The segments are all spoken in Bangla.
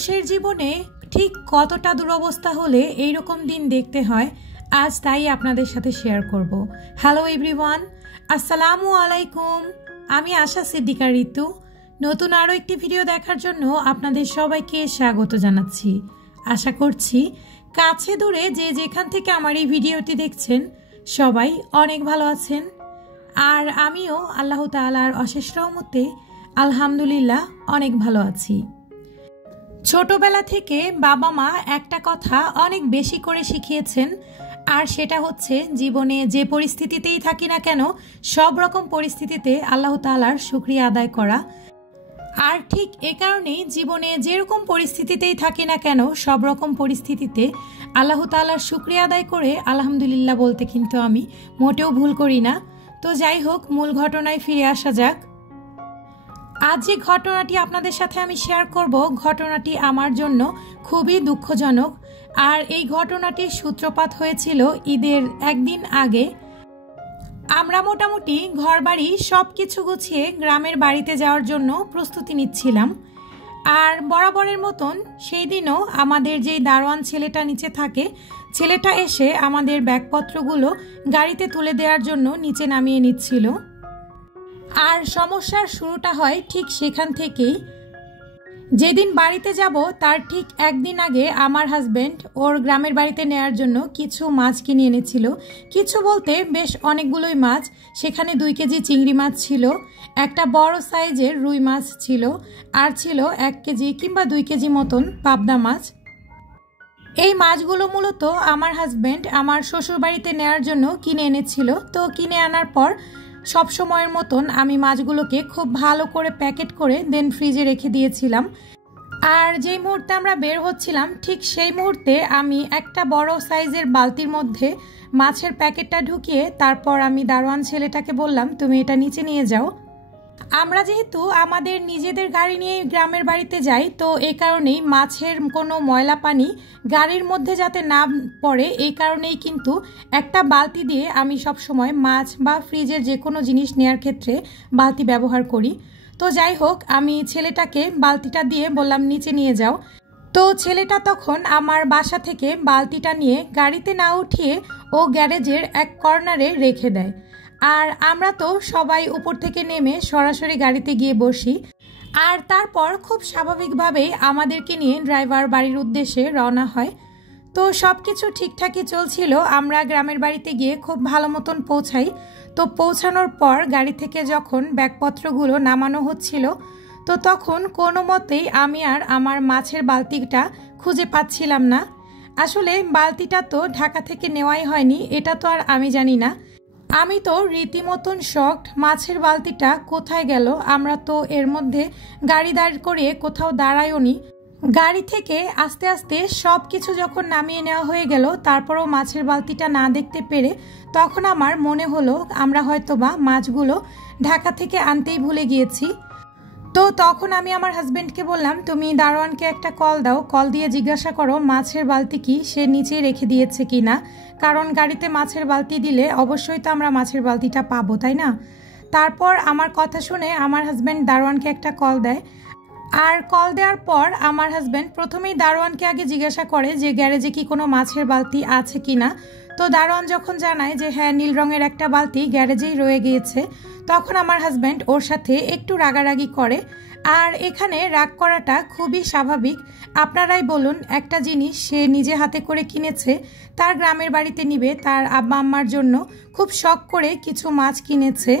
মানুষের জীবনে ঠিক কতটা দুরবস্থা হলে এইরকম দিন দেখতে হয় আজ তাই আপনাদের সাথে শেয়ার করব। হ্যালো এভরিওয়ান, আসসালামু আলাইকুম। আমি আশা সিদ্দিকা ঋতু। নতুন আরও একটি ভিডিও দেখার জন্য আপনাদের সবাইকে স্বাগত জানাচ্ছি। আশা করছি কাছে দূরে যে যেখান থেকে আমার এই ভিডিওটি দেখছেন সবাই অনেক ভালো আছেন। আর আমিও আল্লাহ তাআলার অশেষ রহমতে আলহামদুলিল্লাহ অনেক ভালো আছি। ছোটবেলা থেকে বাবা মা একটা কথা অনেক বেশি করে শিখিয়েছেন, আর সেটা হচ্ছে জীবনে যে পরিস্থিতিতেই থাকি না কেন সব রকম পরিস্থিতিতে আল্লাহ তাআলার শুকরিয়া আদায় করা। আর ঠিক এ কারণেই জীবনে যেরকম পরিস্থিতিতেই থাকি না কেন সব রকম পরিস্থিতিতে আল্লাহ তাআলার শুকরিয়া আদায় করে আলহামদুলিল্লাহ বলতে কিন্তু আমি মোটেও ভুল করি না। তো যাই হোক, মূল ঘটনায় ফিরে আসা যাক। আজ যে ঘটনাটি আপনাদের সাথে আমি শেয়ার করব, ঘটনাটি আমার জন্য খুবই দুঃখজনক। আর এই ঘটনাটির সূত্রপাত হয়েছিল ঈদের একদিন আগে। আমরা মোটামুটি ঘরবাড়ি সব কিছু গুছিয়ে গ্রামের বাড়িতে যাওয়ার জন্য প্রস্তুতি নিচ্ছিলাম। আর বরাবরের মতন সেই দিনও আমাদের যেই দারোয়ান ছেলেটা নিচে থাকে, ছেলেটা এসে আমাদের ব্যাগপত্রগুলো গাড়িতে তুলে দেওয়ার জন্য নিচে নামিয়ে নিচ্ছিল। আর সমস্যার শুরুটা হয় ঠিক সেখান থেকেই। যেদিন বাড়িতে যাব তার ঠিক একদিন আগে আমার হাজবেন্ড ওর গ্রামের বাড়িতে নেওয়ার জন্য কিছু মাছ কিনে এনেছিল। কিছু বলতে বেশ অনেকগুলোই মাছ। সেখানে 2 কেজি চিংড়ি মাছ ছিল, একটা বড় সাইজের রুই মাছ ছিল, আর ছিল 1 কেজি কিংবা 2 কেজি মতন পাবদা মাছ। এই মাছগুলো মূলত আমার হাজবেন্ড আমার শ্বশুর বাড়িতে নেওয়ার জন্য কিনে এনেছিল। তো কিনে আনার পর সব সময়ের মতন আমি মাছগুলোকে খুব ভালো করে প্যাকেট করে দেন ফ্রিজে রেখে দিয়েছিলাম। আর যেই মুহূর্তে আমরা বের হচ্ছিলাম ঠিক সেই মুহূর্তে আমি একটা বড় সাইজের বালতির মধ্যে মাছের প্যাকেটটা ঢুকিয়ে তারপর আমি দারোয়ান ছেলেটাকে বললাম, তুমি এটা নিচে নিয়ে যাও। আমরা যেহেতু আমাদের নিজেদের গাড়ি নিয়ে গ্রামের বাড়িতে যাই, তো এই কারণেই মাছের কোনো ময়লা পানি গাড়ির মধ্যে যাতে না পড়ে, এই কারণেই কিন্তু একটা বালতি দিয়ে আমি সব সময় মাছ বা ফ্রিজের যে কোনো জিনিস নেওয়ার ক্ষেত্রে বালতি ব্যবহার করি। তো যাই হোক, আমি ছেলেটাকে বালতিটা দিয়ে বললাম নিচে নিয়ে যাও। তো ছেলেটা তখন আমার বাসা থেকে বালতিটা নিয়ে গাড়িতে না উঠিয়ে ও গ্যারেজের এক কর্নারে রেখে দেয়। আর আমরা তো সবাই উপর থেকে নেমে সরাসরি গাড়িতে গিয়ে বসি। আর তারপর খুব স্বাভাবিকভাবেই আমাদেরকে নিয়ে ড্রাইভার বাড়ির উদ্দেশ্যে রওনা হয়। তো সব কিছু ঠিকঠাকই চলছিল। আমরা গ্রামের বাড়িতে গিয়ে খুব ভালো মতন পৌঁছাই। তো পৌঁছানোর পর গাড়ি থেকে যখন ব্যাগপত্রগুলো নামানো হচ্ছিল, তো তখন কোনো মতেই আমি আর আমার মাছের বালতিটা খুঁজে পাচ্ছিলাম না। আসলে বালতিটা তো ঢাকা থেকে নেওয়াই হয়নি, এটা তো আর আমি জানি না। আমি তো রীতিমতন শকড, মাছের বালতিটা কোথায় গেল। আমরা তো এর মধ্যে গাড়ি দাঁড় করিয়ে কোথাও দাঁড়াইওনি। গাড়ি থেকে আস্তে আস্তে সব কিছু যখন নামিয়ে নেওয়া হয়ে গেল, তারপরও মাছের বালতিটা না দেখতে পেরে তখন আমার মনে হলো আমরা হয়তোবা মাছগুলো ঢাকা থেকে আনতেই ভুলে গিয়েছি। তো তখন আমি আমার হাজবেন্ডকে বললাম, তুমি দারোয়ানকে একটা কল দাও, কল দিয়ে জিজ্ঞাসা করো মাছের বালতি কি সে নিচে রেখে দিয়েছে কি না, কারণ গাড়িতে মাছের বালতি দিলে অবশ্যই তো আমরা মাছের বালতিটা পাবো, তাই না? তারপর আমার কথা শুনে আমার হাজবেন্ড দারোয়ানকে একটা কল দেয়। আর কল দেওয়ার পর আমার হাজবেন্ড প্রথমেই দারোয়ানকে আগে জিজ্ঞাসা করে যে গ্যারেজে কি কোনো মাছের বালতি আছে কি না। তো দারোয়ান যখন জানায় যে হ্যাঁ, নীল রঙের একটা বালতি গ্যারেজেই রয়ে গিয়েছে, তখন আমার হাজব্যান্ড ওর সাথে একটু রাগারাগি করে। আর এখানে রাগ করাটা খুবই স্বাভাবিক। আপনারাই বলুন, একটা জিনিস সে নিজে হাতে করে কিনেছে, তার গ্রামের বাড়িতে নিবে, তার আব্বা আম্মার জন্য খুব শখ করে কিছু মাছ কিনেছে।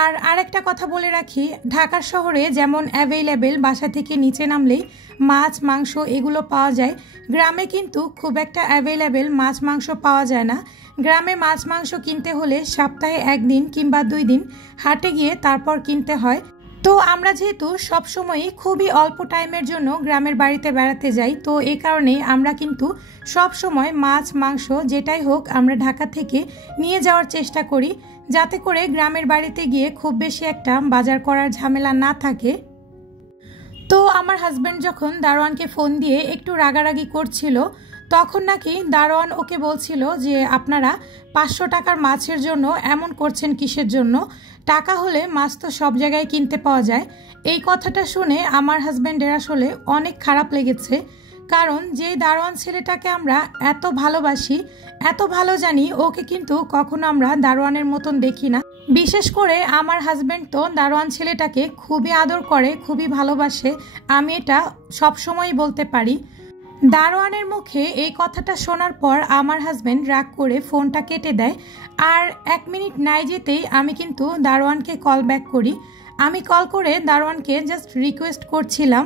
আর আরেকটা কথা বলে রাখি, ঢাকার শহরে যেমন অ্যাভেলেবেল বাসা থেকে নিচে নামলেই মাছ মাংস এগুলো পাওয়া যায়, গ্রামে কিন্তু খুব একটা অ্যাভেলেবেল মাছ মাংস পাওয়া যায় না। গ্রামে মাছ মাংস কিনতে হলে সপ্তাহে 1 দিন কিংবা 2 দিন হাটে গিয়ে তারপর কিনতে হয়। তো আমরা যেহেতু সবসময়ই খুবই অল্প টাইমের জন্য গ্রামের বাড়িতে বেড়াতে যাই, তো এই কারণেই আমরা কিন্তু সব সময় মাছ মাংস যেটাই হোক আমরা ঢাকা থেকে নিয়ে যাওয়ার চেষ্টা করি, যাতে করে গ্রামের বাড়িতে গিয়ে খুব বেশি একটা বাজার করার ঝামেলা না থাকে। তো আমার হাজব্যান্ড যখন দারোয়ানকে ফোন দিয়ে একটু রাগারাগি করছিল, তখন নাকি দারোয়ান ওকে বলছিল যে আপনারা 500 টাকার মাছের জন্য এমন করছেন কিসের জন্য, টাকা হলে মাছ তো সব জায়গায় কিনতে পাওয়া যায়। এই কথাটা শুনে আমার হাজব্যান্ডের আসলে অনেক খারাপ লেগেছে, কারণ যে দারোয়ান ছেলেটাকে আমরা এত ভালোবাসি, এত ভালো জানি, ওকে কিন্তু কখনো আমরা দারোয়ানের মতন দেখি না। বিশেষ করে আমার হাজব্যান্ড তো দারোয়ান ছেলেটাকে খুবই আদর করে, খুবই ভালোবাসে, আমি এটা সবসময়ই বলতে পারি। দারোয়ানের মুখে এই কথাটা শোনার পর আমার হাজব্যান্ড রাগ করে ফোনটা কেটে দেয়। আর 1 মিনিট নাই যেতেই আমি কিন্তু দারোয়ানকে কল ব্যাক করি। আমি কল করে দারোয়ানকে জাস্ট রিকোয়েস্ট করছিলাম,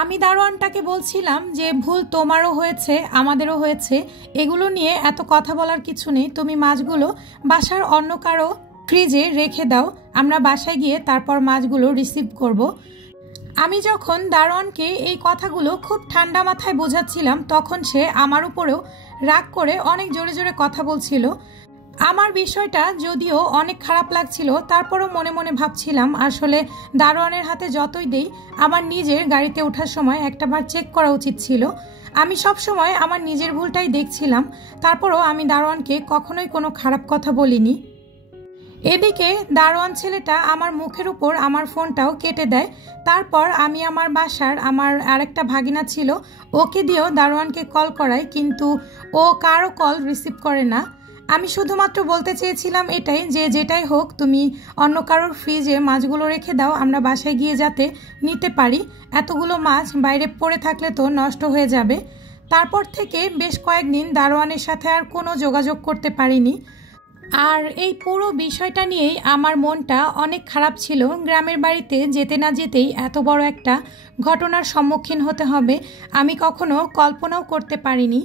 আমি দারোয়ানটাকে বলছিলাম যে ভুল তোমারও হয়েছে, আমাদেরও হয়েছে, এগুলো নিয়ে এত কথা বলার কিছু নেই, তুমি মাছগুলো বাসার অন্য কারো ফ্রিজে রেখে দাও, আমরা বাসায় গিয়ে তারপর মাছগুলো রিসিভ করব। আমি যখন দারোয়ানকে এই কথাগুলো খুব ঠান্ডা মাথায় বোঝাচ্ছিলাম, তখন সে আমার উপরেও রাগ করে অনেক জোরে জোরে কথা বলছিল। আমার বিষয়টা যদিও অনেক খারাপ লাগছিল, তারপরও মনে মনে ভাবছিলাম আসলে দারোয়ানের হাতে যতই দেই, আমার নিজের গাড়িতে ওঠার সময় একটাবার চেক করা উচিত ছিল। আমি সব সময় আমার নিজের ভুলটাই দেখছিলাম, তারপরও আমি দারোয়ানকে কখনোই কোনো খারাপ কথা বলিনি। এদিকে দারোয়ান ছেলেটা আমার মুখের উপর আমার ফোনটাও কেটে দেয়। তারপর আমি আমার বাসার আমার আরেকটা ভাগিনা ছিল, ওকে দিয়েও দারোয়ানকে কল করাই, কিন্তু ও কারো কল রিসিভ করে না। আমি শুধুমাত্র বলতে চেয়েছিলাম এটাই যে যেটাই হোক তুমি অন্য কারোর ফ্রিজে মাছগুলো রেখে দাও, আমরা বাসায় গিয়ে যাতে নিতে পারি, এতগুলো মাছ বাইরে পড়ে থাকলে তো নষ্ট হয়ে যাবে। তারপর থেকে বেশ কয়েকদিন দারোয়ানের সাথে আর কোনো যোগাযোগ করতে পারিনি। আর এই পুরো বিষয়টা নিয়েই আমার মনটা অনেক খারাপ ছিল। গ্রামের বাড়িতে যেতে না যেতেই এত বড় একটা ঘটনার সম্মুখীন হতে হবে আমি কখনো কল্পনাও করতে পারিনি।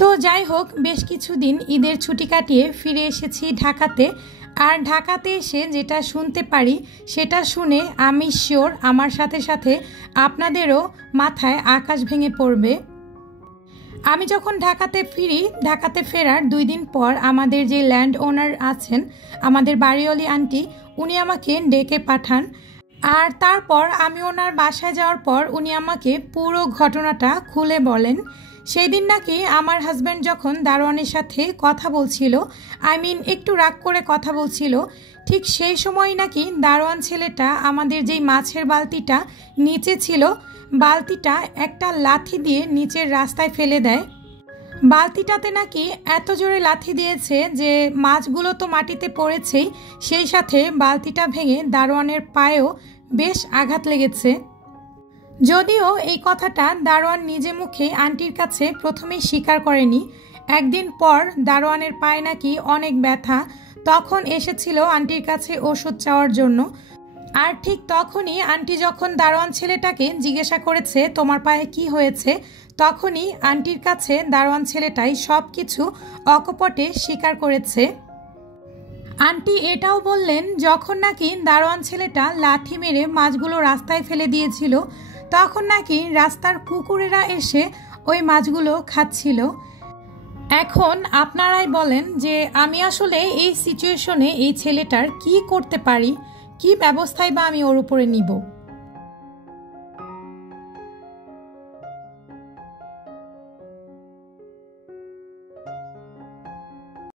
তো যাই হোক, বেশ কিছুদিন ঈদের ছুটি কাটিয়ে ফিরে এসেছি ঢাকাতে। আর ঢাকাতে এসে যেটা শুনতে পারি সেটা শুনে আমি শিওর আমার সাথে সাথে আপনাদেরও মাথায় আকাশ ভেঙে পড়বে। আমি যখন ঢাকাতে ফিরি, ঢাকাতে ফেরার 2 দিন পর আমাদের যে ল্যান্ড ওনার আছেন, আমাদের বাড়িওয়ালি আন্টি, উনি আমাকে ডেকে পাঠান। আর তারপর আমি ওনার বাসায় যাওয়ার পর উনি আমাকে পুরো ঘটনাটা খুলে বলেন। সেই দিন নাকি আমার হাজব্যান্ড যখন দারোয়ানের সাথে কথা বলছিল, একটু রাগ করে কথা বলছিল, ঠিক সেই সময় নাকি দারোয়ান ছেলেটা আমাদের যেই মাছের বালতিটা নিচে ছিল, বালতিটা একটা লাথি দিয়ে নিচের রাস্তায় ফেলে দেয়। বালতিটাতে নাকি এত জোরে লাথি দিয়েছে যে মাছগুলো তো মাটিতে পড়েছেই, সেই সাথে বালতিটা ভেঙে দারোয়ানের পায়েও বেশ আঘাত লেগেছে। যদিও এই কথাটা দারোয়ান নিজে মুখে আন্টির কাছে প্রথমেই স্বীকার করেনি। একদিন পর দারোয়ানের পায়ে নাকি অনেক ব্যথা, তখন এসেছিল আন্টির কাছে ওষুধ চাওয়ার জন্য। আর ঠিক তখনই আন্টি যখন দারোয়ান ছেলেটাকে জিজ্ঞাসা করেছে তোমার পায়ে কি হয়েছে, তখনই আন্টির কাছে দারোয়ান ছেলেটাই সব কিছু অকপটে স্বীকার করেছে। আন্টি এটাও বললেন যখন নাকি দারোয়ান ছেলেটা লাঠি মেরে মাছগুলো রাস্তায় ফেলে দিয়েছিল, তখন নাকি রাস্তার কুকুরেরা এসে ওই মাছগুলো খাচ্ছিল। এখন আপনারাই বলেন যে আমি আসলে এই সিচুয়েশনে এই ছেলেটার কি করতে পারি, কি ব্যবস্থাই বা আমি ওর উপরে নিব।